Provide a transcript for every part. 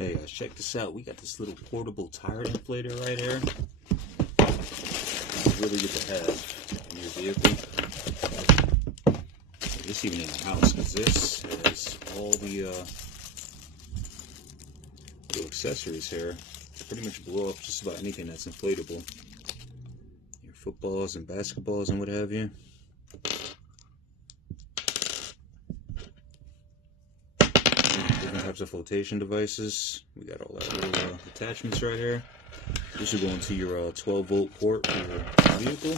Hey guys, check this out. We got this little portable tire inflator right here. It's really good to have in your vehicle. This even in the house, because this has all the little accessories here to pretty much blow up just about anything that's inflatable. Your footballs and basketballs and what have you. Different types of flotation devices. We got all that little attachments right here. This will go into your 12-volt port for your vehicle.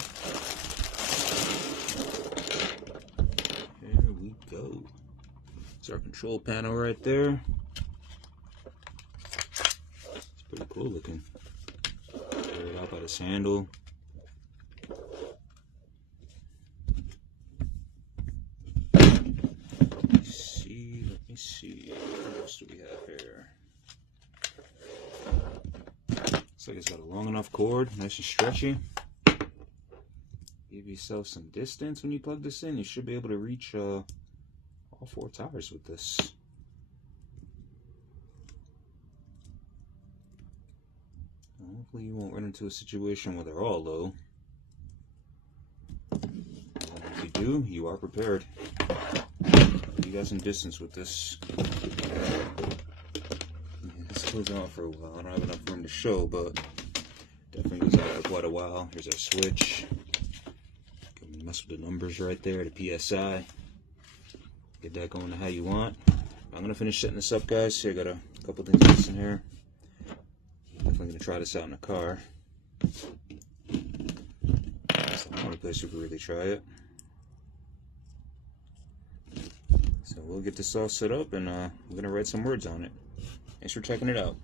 There we go. It's our control panel right there. It's pretty cool looking. Carried out by this handle. Let me see. What else do we have here? Looks like it's got a long enough cord, nice and stretchy. Give yourself some distance when you plug this in. You should be able to reach all 4 tires with this. Hopefully you won't run into a situation where they're all low. If you do, you are prepared. You got some distance with this. This goes on for a while. I don't have enough room to show, but definitely goes on for quite a while. Here's our switch. Can mess with the numbers right there, the PSI. Get that going to how you want. I'm gonna finish setting this up, guys. So I got a couple things missing here. Definitely gonna try this out in the car. That's the only place you can really try it. So we'll get this all set up and we're going to write some words on it. Thanks for checking it out.